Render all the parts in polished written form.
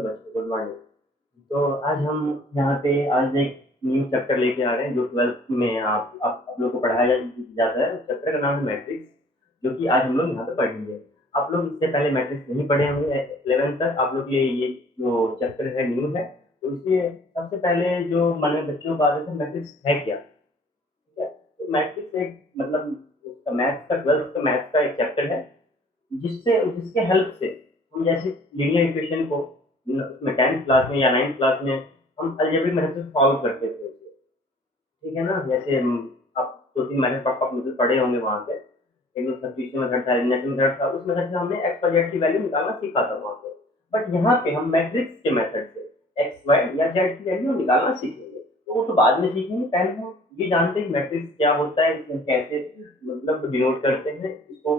तो बच्चों good morning. तो आज हम यहाँ पे आज एक न्यू चैप्टर लेके आ रहे हैं जो 12th में आप लोग को पढ़ाया जाता है। चैप्टर का नाम है मैट्रिक्स, जो कि आज हम लोग यहाँ पे पढ़ेंगे। आप लोग इससे पहले मैट्रिक्स नहीं पढ़े होंगे 11th तक, आप लोग के लिए ये जो चैप्टर है न्यू है। तो इसलिए सबसे पहले जो मन में बच्चों को आते थे मैट्रिक्स है क्या, ठीक है। तो मैट्रिक्स एक मतलब उसका मैथ्स का 12th का मैथ्स का एक चैप्टर है, जिससे जिसके हेल्प से हम जैसे लीनियर इक्वेशन को उसमें 10th क्लास में या 9th क्लास में हम अलजेब्रिक मेथड से सॉल्व करते थे उसे, ठीक है ना। जैसे आप 2-3 मेथड मतलब पढ़े होंगे वहाँ पे। एक तो सब्स्टिट्यूशन मेथड था, एलिमिनेशन मेथड था, उस मेथड से हमने एक्स वाई जेड की वैल्यू निकालना सीखा था वहाँ पे। बट यहाँ पे हम मैट्रिक्स के मेथड से एक्स वाई या जेड की वैल्यू निकालना सीखेंगे, तो वो तो बाद में सीखेंगे। पहले हम ये जानते हैं कि मैट्रिक्स क्या होता है, इसे हम कैसे मतलब डिनोट करते हैं, इसको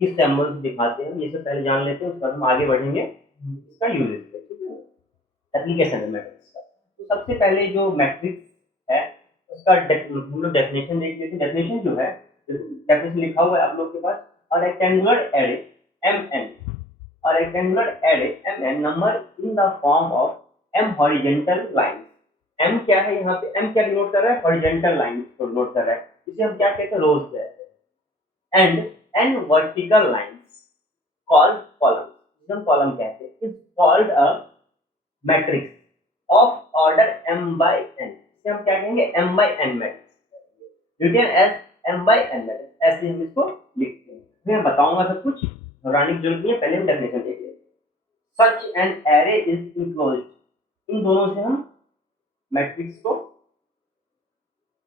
किस सिंबल से दिखाते हैं, ये सब पहले जान लेते हैं। उसके बाद हम आगे बढ़ेंगे इसका यूजेस पे, ठीक है ना। एप्लीकेशन है मैट्रिक्स का। तो सबसे पहले जो मैट्रिक्स है उसका हम लोग डेफिनेशन देख लेते हैं। डेफिनेशन जो है, डेफिनेशन लिखा हुआ है आप लोग के पास। A rectangular array M N, a rectangular array mn number in the form of m horizontal lines। m क्या है यहाँ पे, m क्या डिनोट कर रहा है, हॉरिजॉन्टल लाइंस को डिनोट कर रहा है, इसे हम क्या कहते हैं, रोज कहते हैं। And n vertical lines called columns, जिसे हम कॉलम कहते हैं, is called a matrix of order m by n। इसे हम क्या कहेंगे, m by n matrix, written as m by n matrix, ऐसे हम इसको लिखते हैं। मैं बताऊंगा सब कुछ, घबराने की जरूरत नहीं है, पहले हम डेफिनेशन देख लेते हैं। Such an array is enclosed, इन दोनों से हम मैट्रिक्स को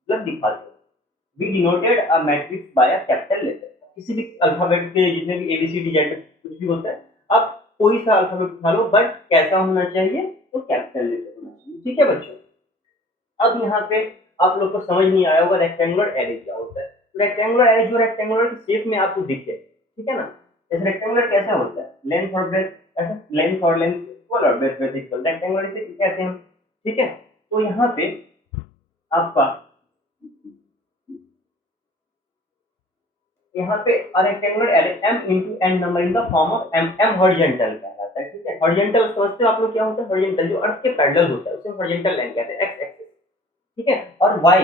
मतलब दिखाते हैं। We denoted a matrix by a capital letter. किसी भी अल्फाबेट के जितने भी एबीसीडी जेड कुछ भी होता है, अब कोई सा अल्फाबेट उठा लो, बट कैसा होना चाहिए, तो कैपिटल लेटर होना चाहिए, ठीक है बच्चों। अब यहाँ पे आप लोग को समझ नहीं आया होगा रेक्टेंगुलर एरे क्या होता है। रेक्टेंगुलर एरे जो रेक्टेंगुलर शेप में आपको दिखे, ठीक है ना। जैसे रेक्टेंगुलर कैसा होता है, लेंथ और ब्रेथ, ऐसा लेंथ और लेंथ इक्वल और ब्रेथ ब्रेथ इक्वल, रेक्टेंगुलर इसे कहते हैं हम, ठीक है। तो यहाँ पे आपका यहाँ पे rectangular array m into n number in the form of m, m horizontal कहलाता है, ठीक है। हॉरिजॉन्टल समझते हो आप लोग क्या होता है, हॉरिजॉन्टल जो अर्थ के पैरेलल होता है उसे हॉरिजॉन्टल लाइन कहते हैं, एक्स एक्सिस, ठीक है। और y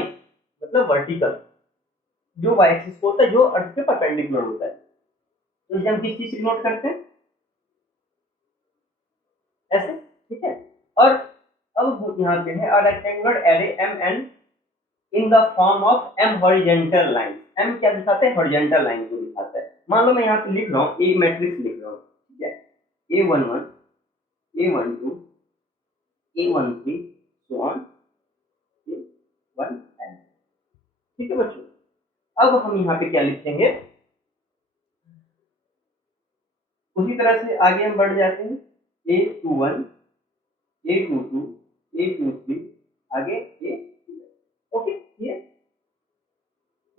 मतलब वर्टिकल, जो y एक्सिस होता है जो अर्थ के परपेंडिकुलर होता है। तो इसे हम किस चीज से नोट करते हैं, ऐसे, ठीक है। और अब यहाँ पे है a rectangular array M N in the form of m horizontal line. m क्या दिखाता है, हॉरिजॉन्टल लाइन को दिखाता है। मान लो मैं यहाँ पे लिख रहा हूँ ए मैट्रिक्स लिख रहा हूँ, ठीक है, A11 A12 A13 so on A1n, ठीक है बच्चों। अब हम यहाँ पे क्या लिखेंगे, उसी तरह से आगे हम बढ़ जाते हैं, A21 A22 A23 आगे A, ओके ये।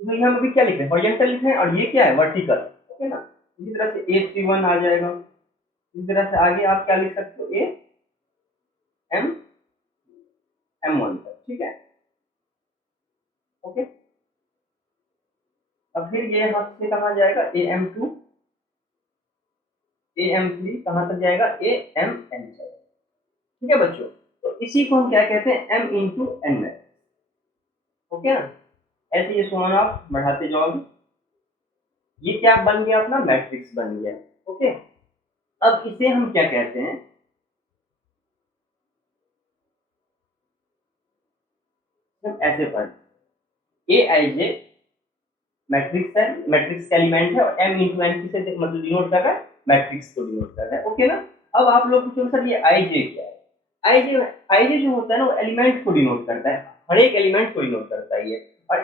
तो यहाँ अभी क्या लिख रहे हैं, हॉरिजॉन्टल लिख रहे हैं, और ये क्या है, वर्टिकल, ओके ना। इसी तरह से A31 आ जाएगा। इसी तरह से आगे आप क्या लिख सकते हो, A M M1 तक, ठीक है, ओके। अब फिर ये यहाँ से कहाँ जाएगा, AM2 AM3 कहाँ तक जाएगा, AMN तक, ठीक है बच्चों। तो इसी को हम क्या कहते हैं, M into N matrix, okay ना। ऐसे ये समान आप बढ़ाते जाओगे, ये क्या बन गया, अपना मैट्रिक्स बन गया, ओके। अब इसे हम क्या कहते हैं, हम ऐसे पढ़, ए आई जे मैट्रिक्स है, मैट्रिक्स का एलिमेंट है, और m इंटू एन किसे मतलब डिनोट कर रहा है, मैट्रिक्स को डिनोट कर रहा है, ओके ना। अब आप लोग पूछोगे सर ये आई जे क्या है, आई जे जो होता है ना वो एलिमेंट को डिनोट करता है, हर एक एलिमेंट को डिनोट करता है ये। और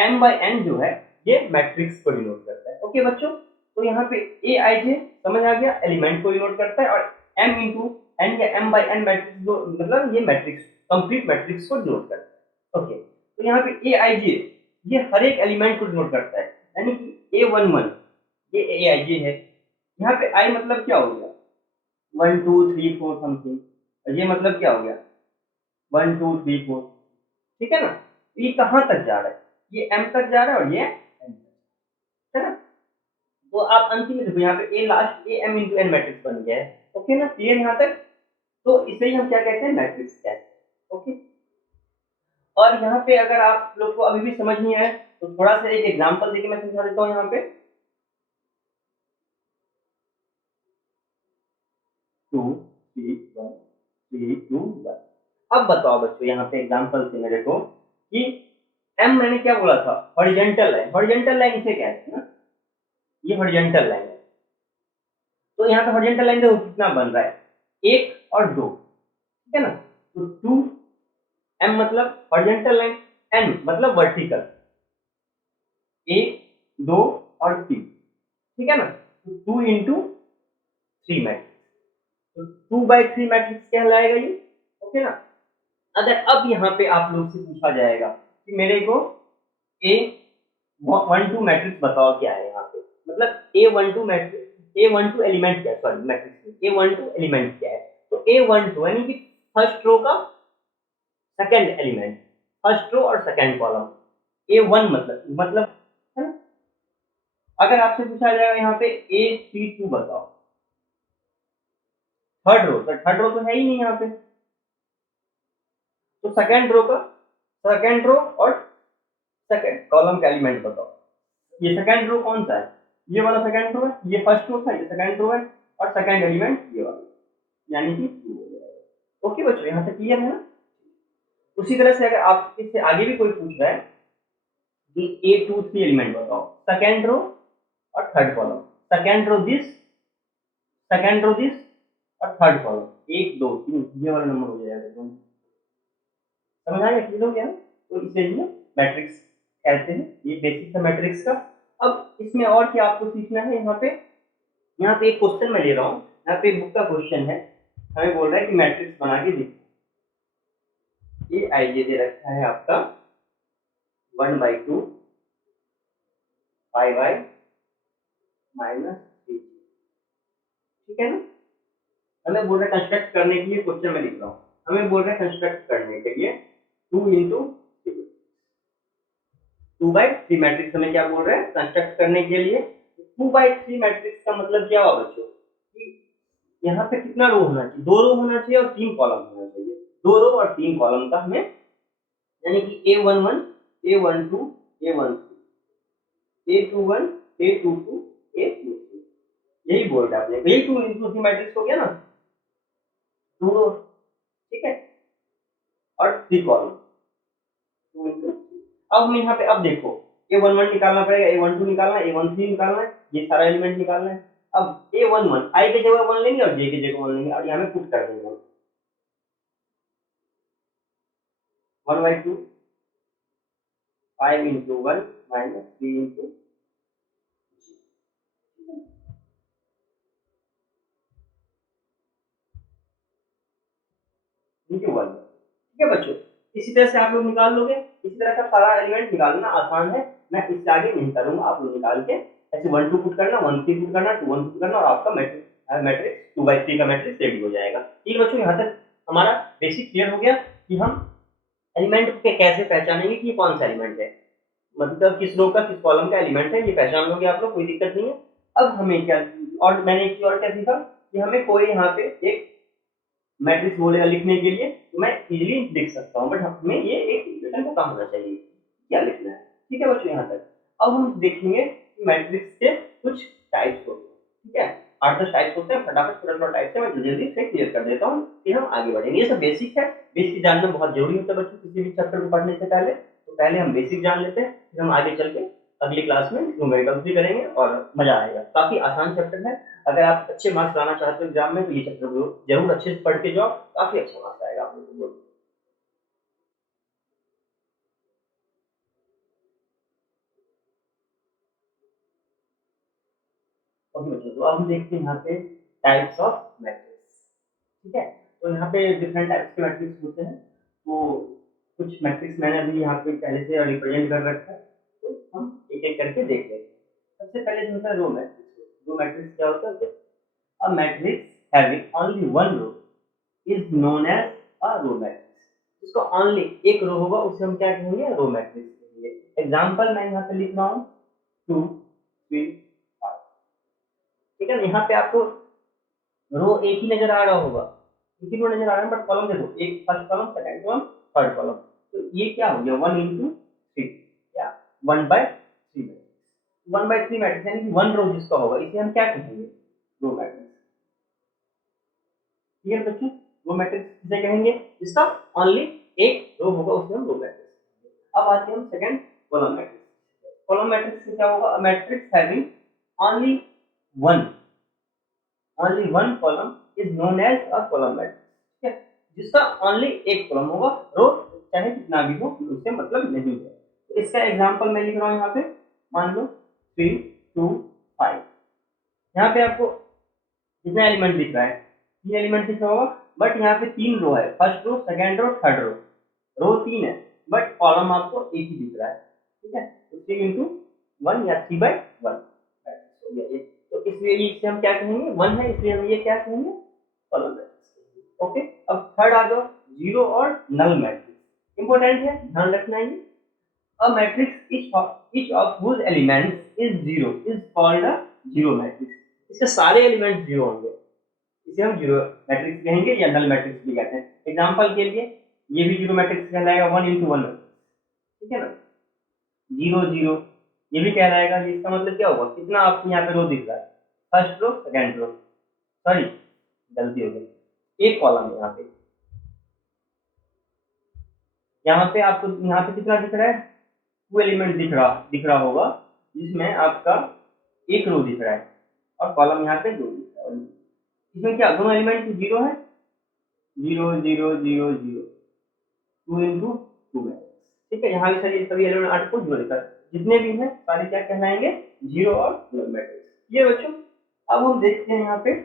m बाय n जो है ये मैट्रिक्स को डिनोट करता है, ओके बच्चों। तो यहाँ पे ए आई जे समझ आ गया, एलिमेंट को डिनोट करता है, और m इंटू n या m बाय n मैट्रिक्स जो मतलब ये मैट्रिक्स कंप्लीट मैट्रिक्स को डिनोट करता है, ओके। तो यहाँ पे ए आई जे ये हर एक एलिमेंट को डिनोट करता है, यानी कि A11 ये AIJ है। यहाँ पे I मतलब क्या हो गया, 1 2 3 4 समथिंग, और ये मतलब क्या हो गया, 1 2 3 4, ठीक है ना। तो ये कहाँ तक जा रहा है, ये M तक जा रहा है, और ये N तक, है ना। तो आप अंतिम में देखो यहाँ पे A last A M into N matrix बन गया है, ओके ना, क्लियर यहाँ तक। तो इसे ही हम क्या कहते हैं, मैट्रिक्स कहते हैं। ओके, और यहाँ पे अगर आप लोग को अभी भी समझ नहीं आया तो थोड़ा सा एक एग्जांपल देके मैं समझा देता हूँ। यहाँ पे 2 3 1 3 2 1। अब बताओ बच्चों, यहाँ पे एग्जांपल से मेरे को कि एम मैंने क्या बोला था, हॉरिजॉन्टल लाइन। हॉरिजॉन्टल लाइन इसे कहते हैं ना, ये हॉरिजॉन्टल लाइन है। तो यहाँ पे हॉरिजॉन्टल लाइन देखो कितना बन रहा है, 1 और 2, ठीक है ना। तो 2 एम मतलब हॉरिजॉन्टल लाइन, एन मतलब वर्टिकल, 1 2 और 3, ठीक है ना। तो 2 इंटू 3 मैट्रिक्स, तो 2/3 मैट्रिक्स कहलाएगा ये। ओके ना। अगर अब यहाँ पे आप लोग से पूछा जाएगा कि मेरे को ए 1 2 मैट्रिक्स बताओ क्या है यहाँ पे, मतलब A12 मैट्रिक्स, A12 एलिमेंट क्या है, सॉरी मैट्रिक्स, A12 एलिमेंट क्या है। तो A12 यानी कि फर्स्ट रो का सेकंड एलिमेंट, फर्स्ट रो और सेकंड कॉलम। A1 मतलब है ना। अगर आपसे पूछा जाएगा यहाँ पे A32 बताओ, थर्ड रो, तो थर्ड रो तो है ही नहीं यहाँ पे, तो सेकंड रो और सेकंड कॉलम का एलिमेंट बताओ। ये सेकंड रो कौन सा है, ये वाला सेकंड रो है, ये फर्स्ट रो था, ये सेकंड रो है, और सेकंड एलिमेंट ये वाला, यानी कि 2 हो जाएगा। ओके बच्चों, यहाँ तक क्लियर है ना। उसी तरह से अगर आपसे इससे आगे भी कोई पूछ रहा है कि A23 एलिमेंट बताओ, सेकंड रो और third column, second row this, second row this और थर्ड कॉलम, 1 2 3, ये वाला नंबर हो जाएगा दोनों। समझ आ गया, क्लियर हो गया ना। तो इसे ही मैट्रिक्स कहते हैं, ये बेसिक है मैट्रिक्स का। अब इसमें और क्या आपको सीखना है, यहाँ पे एक क्वेश्चन मैं ले रहा हूँ, यहाँ पे बुक का क्वेश्चन है, हमें बोल रहा है कि मैट्रिक्स बना के दिखो। ये आइए दे रखा है आपका 1/2 5y -3, ठीक है ना। हमें बोल रहा है कंस्ट्रक्ट करने के लिए, क्वेश्चन में लिख रहा हूँ, हमें बोल रहा है कंस्ट्रक्ट करने के लिए 2 इंटू 2/3 मैट्रिक्स, हमें क्या बोल रहे हैं कंस्ट्रक्ट करने के लिए। 2/3 मैट्रिक्स का मतलब क्या होगा बच्चों, कि यहाँ पे कितना रो होना चाहिए, 2 रो होना चाहिए और 3 कॉलम होना चाहिए, 2 रो और 3 कॉलम का हमें, यानी कि A11 A12 A13 A21 A22 A23, यही बोल रहे हैं आपने, यही 2 इंटू 3 मैट्रिक्स हो गया ना, 2 रो, ठीक है, और 3 कॉलम, 2 इंटू 3। अब हमें यहाँ पे अब देखो A11 निकालना पड़ेगा, A12 निकालना है, A13 निकालना है, ये सारा एलिमेंट निकालना है। अब A11 I की जगह 1 लेंगे और J की जगह 1 लेंगे और यहाँ में पुट कर देंगे 1/2 5 इंटू 1 -3 इंटू, ठीक है 1, ठीक है बच्चों। इसी तरह से आप लोग निकाल लोगे, इसी तरह का सारा एलिमेंट निकालना आसान है, मैं इससे आगे नहीं करूंगा, आप लोग निकाल के ऐसे 1 2 पुट करना, 1 3 पुट करना, 2 1 पुट करना, और आपका मैट्रिक्स 2/3 का मैट्रिक्स रेडी हो जाएगा। ठीक है बच्चों, यहाँ तक हमारा बेसिक क्लियर हो गया कि हम एलिमेंट के कैसे पहचानेंगे कि ये कौन सा एलिमेंट है, मतलब किस रो का किस कॉलम का एलिमेंट है, ये पहचान लोगे आप लोग, कोई दिक्कत नहीं है। अब हमें क्या, और मैंने एक चीज और क्या सीखा कि हमें कोई यहाँ पे एक मैट्रिक्स बोलेगा लिखने के लिए तो मैं इजीली लिख सकता हूँ, बट हमें ये एक इक्वेशन का काम होना चाहिए क्या लिखना है। ठीक है बच्चों, यहाँ तक। अब हम देखेंगे कि मैट्रिक्स के कुछ टाइप्स होते हैं, ठीक है, 8 10 टाइप्स होते हैं, फटाफट छोटा टाइप से मैं जल्दी जल्दी से क्लियर कर देता हूँ, फिर हम आगे बढ़ेंगे। ये सब बेसिक है, बेसिक जानना बहुत जरूरी होता है बच्चों किसी भी चैप्टर को पढ़ने से पहले। तो पहले हम बेसिक जान लेते हैं, फिर हम आगे चल के अगली क्लास में न्यूमेरिकल्स भी करेंगे और मजा आएगा। काफी आसान चैप्टर है, अगर आप अच्छे मार्क्स लाना चाहते हो एग्जाम में तो ये चैप्टर जरूर अच्छे से पढ़ के जाओ, काफी अच्छा मार्क्स आएगा आप लोगों को। ओके बच्चों, तो अब हम देखते हैं यहाँ पे टाइप्स ऑफ मैट्रिक्स, ठीक है। तो यहाँ पे डिफरेंट टाइप्स के मैट्रिक्स होते हैं, तो कुछ मैट्रिक्स मैंने अभी यहाँ पे पहले से रिप्रेजेंट कर रखा है, तो हम एक एक करके देख लेते हैं। सबसे पहले जो होता है रो मैट्रिक्स। रो मैट्रिक्स क्या होता है, a matrix having only one row is known as a row matrix. जिसको ओनली एक रो होगा उसे हम क्या कहेंगे, रो मैट्रिक्स कहेंगे। एग्जांपल मैं यहाँ पे लिख रहा हूँ 2 3 5, ठीक है ना। यहाँ पे आपको रो एक ही नजर आ रहा होगा, इसी को नजर आ रहा है, बट कॉलम देखो, एक first column, second column, third column, तो ये क्या हो गया 1 into 3, या 1/3 मैट्रिक्स। 1/3 मैट्रिक्स यानी कि 1 रो जिसका होगा इसे हम क्या कहेंगे, रो मैट्रिक्स। ठीक है बच्चों, रो मैट्रिक्स किसे कहेंगे, जिसका ओनली एक रो होगा उसे हम रो मैट्रिक्स। अब आते हैं हम second column matrix. Column matrix से क्या होगा, matrix having only one only one column is known as a column matrix. ठीक है, जिसका ओनली एक कॉलम होगा, रो चाहे कितना भी हो उससे मतलब नहीं है। तो इसका एग्जांपल मैं लिख रहा हूँ यहाँ पे, मान लो 3 2 5। यहाँ पे आपको कितना एलिमेंट दिख रहा है, 3 एलिमेंट दिख रहा होगा, बट यहाँ पे 3 रो है, first row, second row, third row. Row 3 है, बट कॉलम आपको एक ही दिख रहा है। ठीक है, तो 3 into 1 या 3/1 हो गया ये। तो इसलिए इसे हम क्या कहेंगे, 1 है इसलिए हम ये क्या कहेंगे, कॉलम मैट्रिक्स। ओके, अब थर्ड आ जाओ, जीरो और नल मैट्रिक्स। इंपॉर्टेंट है, ध्यान रखना है। A matrix each of whose elements is zero is called a zero matrix। इसके सारे एलिमेंट जीरो होंगे, इसे हम जीरो मैट्रिक्स कहेंगे या नल मैट्रिक्स भी कहते हैं। एग्जांपल के लिए ये भी जीरो मैट्रिक्स कहलाएगा, 1 into 1। ठीक है ना, 0 0 ये भी कहलाएगा। इसका मतलब क्या होगा, कितना आपको यहाँ पे रो दिख रहा है, first row second row, sorry गलती हो गई, एक कॉलम है यहाँ पे। यहाँ पे आपको यहाँ पे कितना दिख रहा है, 2 एलिमेंट दिख रहा होगा, जिसमें आपका एक रो दिख रहा है और कॉलम यहाँ पे 2 दिख रहा है। इसमें क्या दोनों एलिमेंट जीरो है, 0 0 0 0, 2 into 2 है। ठीक है, यहाँ भी सभी एलिमेंट आपको जीरो दिख रहा है, जितने भी हैं सारे क्या कहलाएंगे, जीरो और नल मैट्रिक्स। ये बच्चों अब हम देखते हैं यहाँ पे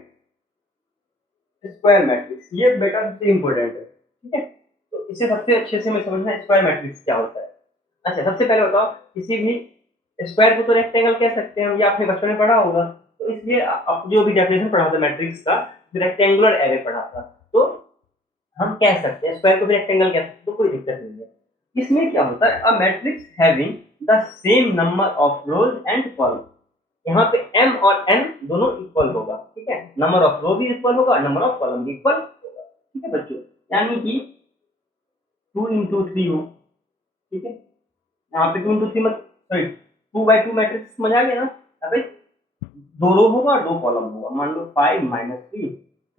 स्क्वायर मैट्रिक्स। ये बेटा सबसे इंपॉर्टेंट है। ठीक है, तो इसे सबसे अच्छे से मैं समझना, स्क्वायर मैट्रिक्स क्या होता है। अच्छा, सबसे पहले बताओ, किसी भी स्क्वायर को तो रेक्टेंगल कह सकते हैं हम, ये आपने बचपन में पढ़ा होगा। तो इसलिए आप जो भी डेफिनेशन पढ़ा था मैट्रिक्स का, रेक्टेंगुलर एरे पढ़ा था, तो हम कह सकते हैं स्क्वायर को भी रेक्टेंगल कह सकते हैं, तो कोई दिक्कत नहीं है। इसमें क्या होता है, a matrix having the same number of rose and column. यहाँ पे m और n दोनों इक्वल होगा। ठीक है, नंबर ऑफ रो भी इक्वल होगा, नंबर ऑफ कॉलम भी इक्वल होगा। ठीक है बच्चों, यानी कि 2 into 3 हो। ठीक है, यहाँ पे 2 into 3 मत सॉरी 2/2 मैट्रिक्स समझ आ गया ना। यहाँ पे दो रो होगा और दो कॉलम होगा, मान लो 5 -3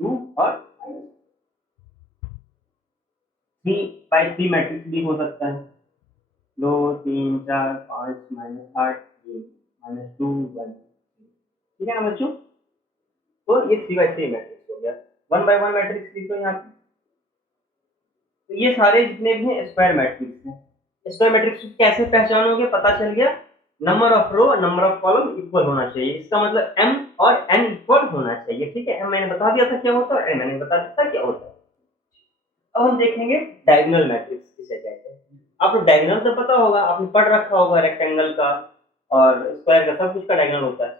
2 और -3/3 मैट्रिक्स भी हो सकता है, 2 3 4 5 -8 3 -2 1। ठीक है ना बच्चों, तो ये 3/3 मैट्रिक्स हो गया। 1/1 मैट्रिक्स लिख दो यहाँ पे। तो ये सारे जितने भी हैं स्क्वायर मैट्रिक्स हैं। स्क्वायर मैट्रिक्स को कैसे पहचानोगे, पता चल गया, नंबर ऑफ रो और नंबर ऑफ कॉलम इक्वल होना चाहिए। इसका मतलब m और n इक्वल होना चाहिए। ठीक है, m मैंने बता दिया था क्या होता है, n मैंने बता दिया था क्या होता है। अब हम देखेंगे डायगोनल मैट्रिक्स किसे कहते हैं। आपको डायगोनल तो पता होगा, आपने पढ़ रखा होगा, रेक्टेंगल का और स्क्वायर का सब कुछ का डायगोनल होता है।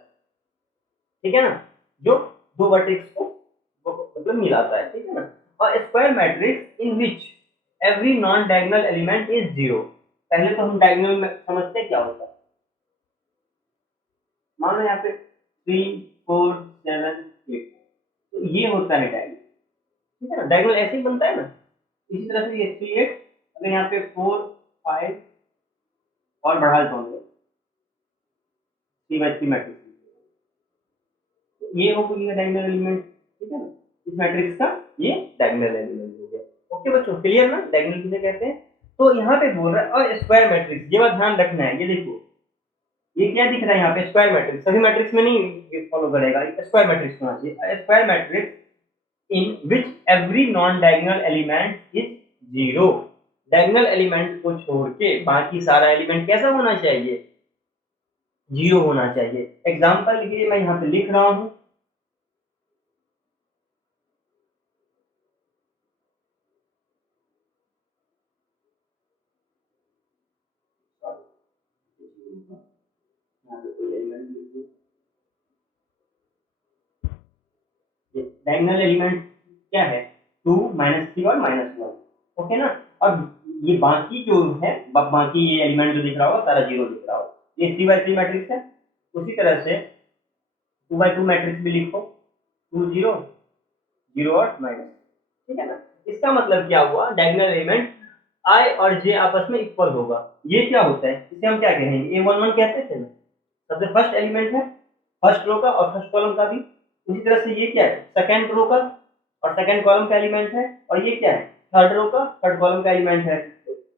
ठीक है ना, जो दो वर्टेक्स को मतलब मिलाता है। ठीक है ना, और square matrix in which every non diagonal element is zero. पहले तो हम डायगोनल में समझते हैं क्या होता है। मान लो यहाँ पे 3 4 7 8, तो ये होता है डायगोनल। ठीक है ना, डायगोनल ऐसे ही बनता है ना। इसी तरह से ये 3 8, अगर यहाँ पे 4 5 और बढ़ा देता हूँ 3/3 मैट्रिक्स, ये हो गया डायगोनल एलिमेंट। ठीक है ना, इस मैट्रिक्स का ये डायगोनल एलिमेंट हो गया। ओके बच्चों, क्लियर ना, डायगोनल किसे कहते हैं। तो यहाँ पे बोल रहा है और स्क्वायर मैट्रिक्स, ये बात ध्यान रखना है। ये देखो, ये क्या दिख रहा है यहाँ पे, स्क्वायर मैट्रिक्स। सभी मैट्रिक्स में नहीं फॉलो करेगा, स्क्वायर मैट्रिक्स होना चाहिए। Square matrix in which every non diagonal element is zero. Diagonal element को छोड़ के बाकी सारा एलिमेंट कैसा होना चाहिए, जीरो होना चाहिए। एग्जाम्पल के लिए मैं यहाँ पे लिख रहा हूँ, यहाँ पे कोई एलिमेंट लिख दो, डायगोनल एलिमेंट क्या है, 2 -3 और -1। ओके ना, अब ये बाकी जो है, बाकी ये एलिमेंट जो दिख रहा होगा सारा जीरो दिख रहा होगा, ये 3/3 मैट्रिक्स है। उसी तरह से 2/2 मैट्रिक्स भी लिखो, 2 0 0 और माइनस। ठीक है ना। इसका मतलब क्या हुआ, डायगोनल एलिमेंट आई और जे आपस में इक्वल होगा। ये क्या होता है, इसे हम क्या कहेंगे, A11 कहते थे ना, सबसे फर्स्ट एलिमेंट है फर्स्ट रो का और फर्स्ट कॉलम का भी। उसी तरह से ये क्या है, सेकंड रो का और सेकंड कॉलम का एलिमेंट है, और ये क्या है, थर्ड रो का थर्ड कॉलम का एलिमेंट है।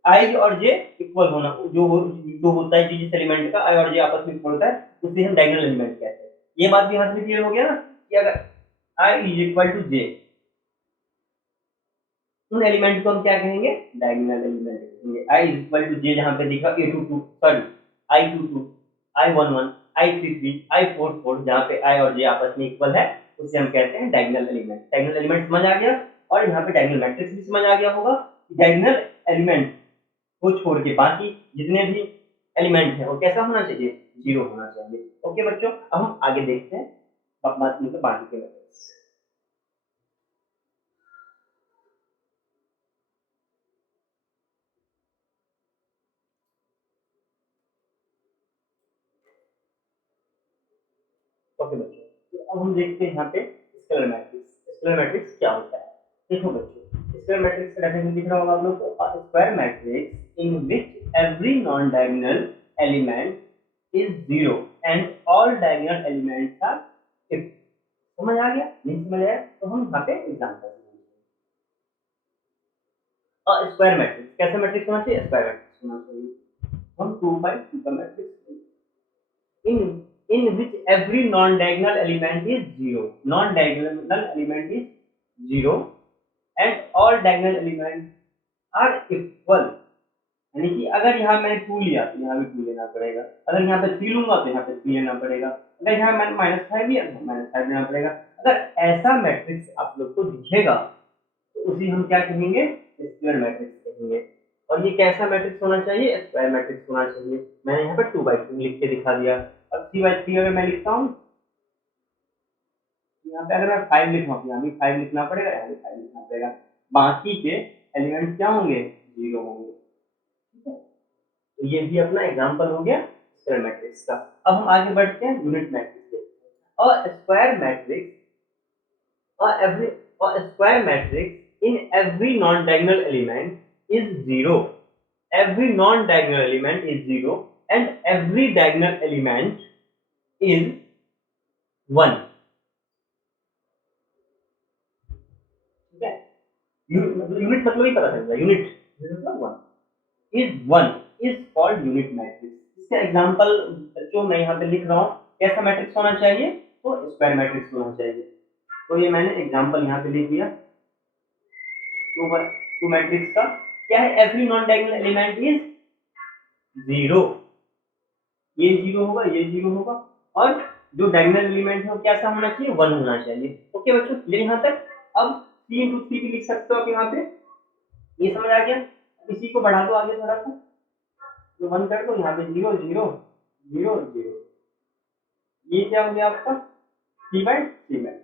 आई और जे इक्वल होना, जो होता है जिस एलिमेंट का आई और जे आपस में इक्वल होता है, उसे हम डायगोनल एलिमेंट कहते हैं। ये बात भी यहाँ से क्लियर हो गया ना, कि अगर आई इज इक्वल टू जे, उन एलिमेंट को हम क्या कहेंगे, डायगोनल एलिमेंट कहेंगे। आई इज इक्वल टू जे, जहां पे दिखा A22 sorry I22 I11 I33 I44, जहां पे आई और जे आपस में इक्वल है, उसे हम कहते हैं डायगोनल एलिमेंट। डायगोनल एलिमेंट समझ आ गया, और यहाँ पे डायगोनल मैट्रिक्स भी समझ आ गया होगा। डायगोनल एलिमेंट को छोड़ के बाकी जितने भी एलिमेंट है वो कैसा होना चाहिए, जीरो होना चाहिए। ओके बच्चों, अब हम आगे देखते हैं बाकी के मैट्रिक्स। ओके बच्चों, तो अब हम देखते हैं यहाँ पे स्केलर मैट्रिक्स। स्केलर मैट्रिक्स क्या होता है, देखो बच्चों, स्केलर मैट्रिक्स का डेफिनेशन दिख रहा होगा आप लोग को, square matrix in which every non diagonal element is zero and all diagonal elements are fix. समझ आ गया, नहीं समझ आया तो हम यहाँ पे एग्जांपल स्क्वायर मैट्रिक्स, कैसा मैट्रिक्स होना चाहिए, स्क्वायर मैट्रिक्स होना चाहिए। हम 2 बाय 2 का matrix in which every non-diagonal element is zero, non-diagonal element is zero and all diagonal elements are equal। यानी कि अगर यहाँ मैंने 2 लिया तो यहाँ भी 2 लेना पड़ेगा, अगर यहाँ पे 3 लूंगा तो यहाँ पे 3 लेना पड़ेगा, अगर यहाँ मैंने -5 लिया तो -5 लेना पड़ेगा। अगर ऐसा मैट्रिक्स आप लोग को दिखेगा तो उसी हम क्या कहेंगे, स्क्वायर मैट्रिक्स कहेंगे। और ये कैसा मैट्रिक्स होना चाहिए, स्क्वायर मैट्रिक्स होना चाहिए। मैंने यहाँ पर 2 बाई 2 लिख के दिखा दिया। अब 3 बाई 3 अगर मैं लिखता हूँ, यहाँ पे अगर मैं 5 लिख रहा हूँ, यहाँ भी 5 लिखना पड़ेगा, यहाँ भी 5 लिखना पड़ेगा। बाकी के एलिमेंट क्या होंगे, जीरो होंगे। ठीक है, तो ये भी अपना एग्जाम्पल हो गया स्क्वायर मैट्रिक्स का। अब हम आगे बढ़ते हैं यूनिट मैट्रिक्स देखते हैं। और square matrix or every or a square matrix in every non-diagonal element is zero. Every non-diagonal element is zero and every diagonal element is one. ठीक है, यूनिट मतलब ही पता चल रहा है, यूनिट मतलब one, is one is called unit matrix. इसका example जो मैं यहाँ पे लिख रहा हूँ, कैसा मैट्रिक्स होना चाहिए, तो स्क्वायर मैट्रिक्स होना चाहिए। तो ये मैंने एग्जांपल यहाँ पे लिख दिया, टू मैट्रिक्स का क्या है, every non diagonal element is zero, ये जीरो होगा, ये जीरो होगा, और जो डायगोनल एलिमेंट है वो कैसा होना चाहिए, वन होना चाहिए। ओके बच्चों, क्लियर यहाँ तक। अब 3 into 3 भी लिख सकते हो आप यहाँ पे, ये समझ आ गया। इसी को बढ़ा दो आगे थोड़ा सा, तो वन कर दो, यहाँ पे जीरो जीरो जीरो जीरो, ये क्या हो गया आपका 3 बाई 3 बाई।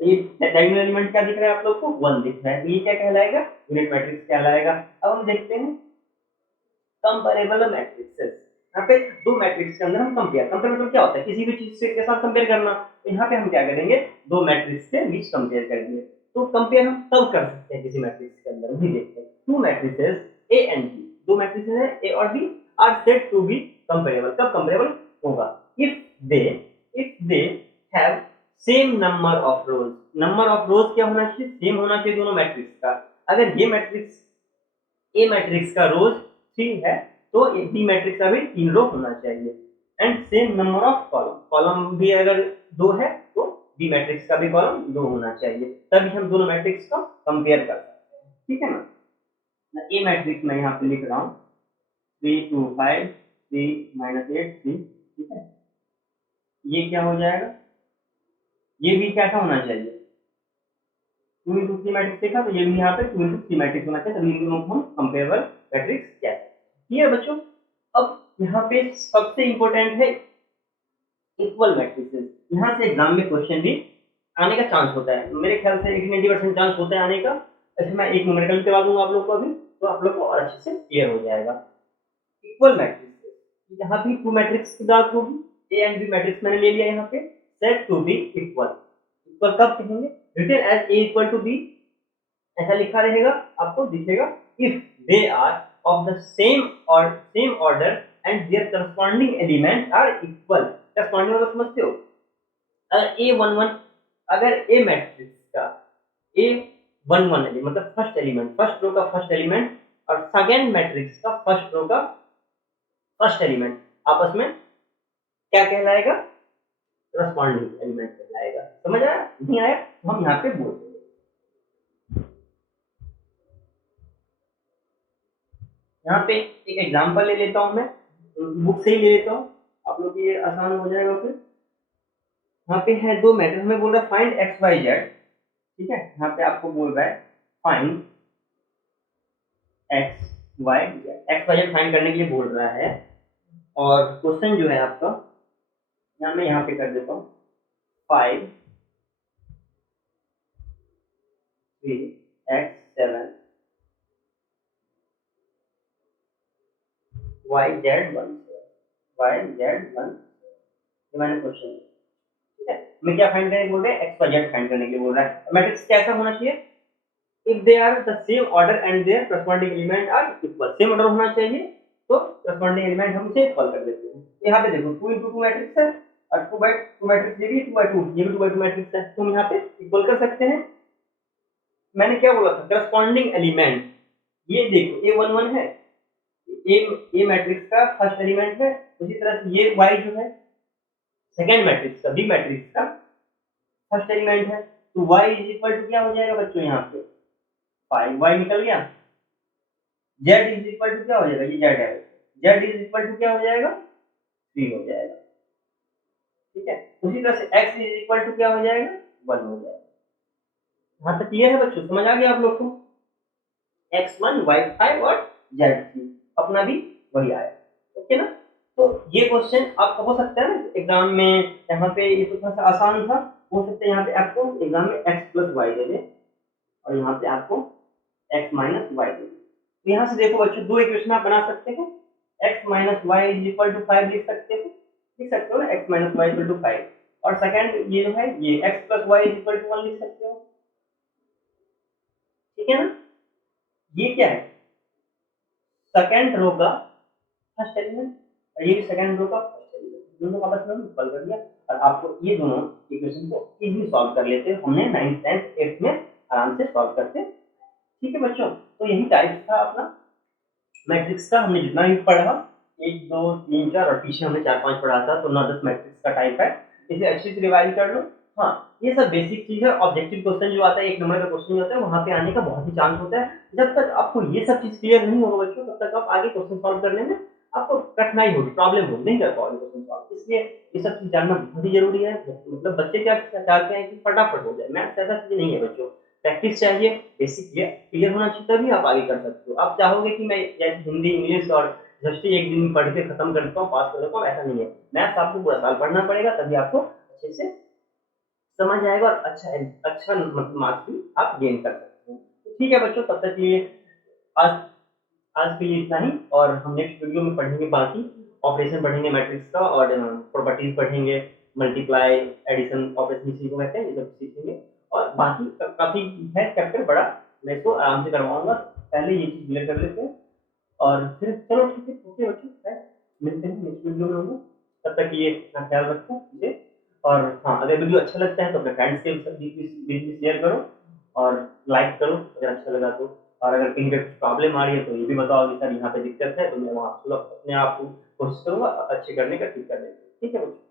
ये डायगोनल एलिमेंट क्या दिख रहा है आप लोग को, वन दिख रहा है, तो ये क्या कहलाएगा, यूनिट मैट्रिक्स कहलाएगा। अब हम देखते हैं कंपेरेबल मैट्रिक्सेस। यहाँ पे दो मैट्रिक्स के अंदर हम कंपेयर मतलब क्या होता है, किसी भी चीज से के साथ कंपेयर करना। तो यहाँ पे हम क्या करेंगे, दो मैट्रिक्स के बीच कंपेयर करेंगे। तो कंपेयर हम तब कर सकते हैं किसी मैट्रिक्स के अंदर, वही देखते हैं। Two matrices A and B, दो मैट्रिसेस है ए और B, are said to be comparable. कब कंपेरेबल होगा, they if they have same number of rows. Number of rows क्या होना चाहिए, सेम होना चाहिए दोनों मैट्रिक्स का। अगर ये मैट्रिक्स ए मैट्रिक्स का रोज 3 है तो बी मैट्रिक्स का भी 3 रो होना चाहिए। And same number of column, column भी अगर 2 है तो बी मैट्रिक्स का भी कॉलम 2 होना चाहिए, तभी हम दोनों मैट्रिक्स को कंपेयर कर सकते हैं। ठीक है ना। ए मैट्रिक्स मैं यहाँ पे लिख रहा हूँ 3 2 5 3 -8 3। ठीक है, ये क्या हो जाएगा, ये भी कैसा होना चाहिए, 2 into 3 मैट्रिक्स देखा, तो ये भी यहाँ पे 2 into 3 मैट्रिक्स होना चाहिए, तभी इन दोनों को हम कंपेरेबल मैट्रिक्स कहते हैं। ठीक है बच्चों। अब यहाँ पे सबसे इंपॉर्टेंट है इक्वल मैट्रिसेस। यहाँ से एग्जाम में क्वेश्चन भी आने का चांस होता है, मेरे ख्याल से 80-90% चांस होता है आने का। ऐसे मैं एक न्यूमेरिकल करवा दूंगा आप लोग को अभी, तो आप लोग को और अच्छे से क्लियर हो जाएगा। इक्वल मैट्रिसेस, यहाँ भी टू मैट्रिक्स की बात होगी, ए एंड बी मैट्रिक्स मैंने ले लिया यहाँ पे, said to be equal. Equal कब कहेंगे, written as A equal to B ऐसा लिखा रहेगा, आपको दिखेगा if they are of the same order and their corresponding element are equal. Corresponding मतलब समझते हो, अगर A11, अगर ए मैट्रिक्स का A11 मतलब फर्स्ट एलिमेंट, फर्स्ट रो का फर्स्ट एलिमेंट और सेकंड मैट्रिक्स का फर्स्ट रो का फर्स्ट एलिमेंट आपस में क्या कहलाएगा, करस्पॉन्डिंग एलिमेंट कहलाएगा। समझ आया? नहीं आया तो हम यहाँ पे बोल देंगे। यहाँ पे एक एग्जांपल ले लेता हूँ मैं, बुक से ही ले लेता हूँ, आप लोग के लिए आसान हो जाएगा। फिर यहाँ पे है दो मैट्रिक्स, हमें बोल रहा है फाइंड एक्स वाई जेड, ठीक है। यहाँ पे आपको बोल रहा है find X Y Z, X Y Z find करने के लिए बोल रहा है। और क्वेश्चन जो है आपका, यहाँ मैं यहाँ पे कर देता हूँ 5 3 x 7 y z 1 y z 1, ये मैंने क्वेश्चन, ठीक है। मैं क्या फाइंड करने बोल रहे हैं, एक्स वाई जेड फाइंड करने के लिए बोल रहा है। मैट्रिक्स कैसा होना चाहिए, if they are the same order and their corresponding element are equal, same order होना चाहिए तो करस्पॉन्डिंग एलिमेंट हम इसे इक्वल कर देते हैं। यहाँ पे देखो 2 into 2 मैट्रिक्स है और 2 by 2 मैट्रिक्स, ये भी 2 by 2, ये भी 2 by 2 मैट्रिक्स है, तो हम यहाँ पे इक्वल कर सकते हैं। मैंने क्या बोला था, करस्पॉन्डिंग एलिमेंट, ये देखो A11 है, ए मैट्रिक्स का फर्स्ट एलिमेंट है, उसी तरह से ये y जो है सेकंड मैट्रिक्स का, बी मैट्रिक्स का फर्स्ट एलिमेंट है, तो y इज इक्वल टू क्या हो जाएगा बच्चों, यहाँ पे 5y निकल गया। z इज इक्वल टू क्या हो जाएगा, ये z है, z इज इक्वल टू क्या हो जाएगा 3 हो जाएगा, ठीक है। उसी तरह से x इज इक्वल टू क्या हो जाएगा 1 हो जाएगा। यहाँ तक क्लियर है बच्चों, समझ आ गया आप लोग को, x1 y5 और z3 अपना भी वही आया, ओके ना। तो ये क्वेश्चन आपका हो सकता है ना एग्जाम में, यहाँ पे ये तो थोड़ा सा आसान था, हो सकता है यहाँ पे आपको एग्जाम में x प्लस वाई दे दे और यहाँ पे आपको x माइनस वाई दे दे। तो यहाँ से देखो बच्चों, दो इक्वेशन आप बना सकते हो, x minus Y is equal to 5 लिख सकते हो ना, x minus Y equal to 5, और सेकंड ये जो है ये x plus Y is equal to 1 लिख सकते हो, ठीक है ना। ये क्या है, सेकंड रो का फर्स्ट एलिमेंट और ये भी सेकंड रो का फर्स्ट एलिमेंट, दोनों आपस में इक्वल कर दिया और आपको ये दोनों इक्वेशन को इजीली सॉल्व कर लेते हैं। हमने 9th 10th 8th में आराम से सॉल्व करते, ठीक है बच्चों। तो यही टाइप था अपना मैट्रिक्स का, हमने जितना भी पढ़ा 1 2 3 4 और पीछे हमने 4 5 पढ़ा था, तो 9 10 मैट्रिक्स का टाइप है, इसे अच्छे से रिवाइज कर लो। हाँ, ये सब बेसिक चीज है। ऑब्जेक्टिव क्वेश्चन जो आता है, 1 नंबर का क्वेश्चन जो होता है, वहां पे आने का बहुत ही चांस होता है। जब तक आपको ये सब चीज क्लियर नहीं होगा बच्चों, तब तक आप आगे क्वेश्चन सॉल्व करने में आपको कठिनाई होगी, प्रॉब्लम होगी, नहीं कर पाओगे क्वेश्चन सॉल्व। इसलिए ये सब चीज जानना बहुत ही जरूरी है। मतलब बच्चे क्या चाहते हैं कि फटाफट हो जाए, मैथ्स ऐसा चीज नहीं है बच्चों, प्रैक्टिस चाहिए, बेसिक क्लियर होना चाहिए, तभी आप आगे कर सकते हो। आप चाहोगे कि मैं जैसे हिंदी इंग्लिश और हिस्ट्री एक दिन में पढ़ के खत्म कर देता हूँ, पास कर देता हूँ, ऐसा नहीं है। मैथ्स आपको पूरा साल पढ़ना पड़ेगा, तभी आपको अच्छे से समझ आएगा और अच्छा अच्छा मतलब मार्क्स भी आप गेन कर सकते हैं। तो ठीक है बच्चों, तब तक के लिए आज आज के लिए इतना ही, और हम नेक्स्ट वीडियो में पढ़ेंगे बाकी ऑपरेशन पढ़ेंगे मैट्रिक्स का, और प्रॉपर्टीज पढ़ेंगे, मल्टीप्लाई एडिशन ऑपरेशन इसी को कहते हैं, ये सब सीखेंगे। और बाकी काफी है चैप्टर बड़ा, मैं इसको आराम से करवाऊंगा, पहले ये चीज क्लियर कर लेते हैं और फिर चलो ठीक है, ओके बच्चों, मिलते हैं नेक्स्ट वीडियो में हम लोग। तब तक ये अपना ख्याल रखो मुझे, और हाँ, अगर वीडियो अच्छा लगता है तो अपने फ्रेंड्स के बीच भी शेयर करो और लाइक करो अगर अच्छा लगा तो। और अगर कहीं पे कुछ प्रॉब्लम आ रही है तो ये भी बताओ कि सर यहाँ पे दिक्कत है, तो मैं वहाँ अपने आप को कोशिश करूंगा अच्छे करने का, ठीक करने का, ठीक है बच्चों।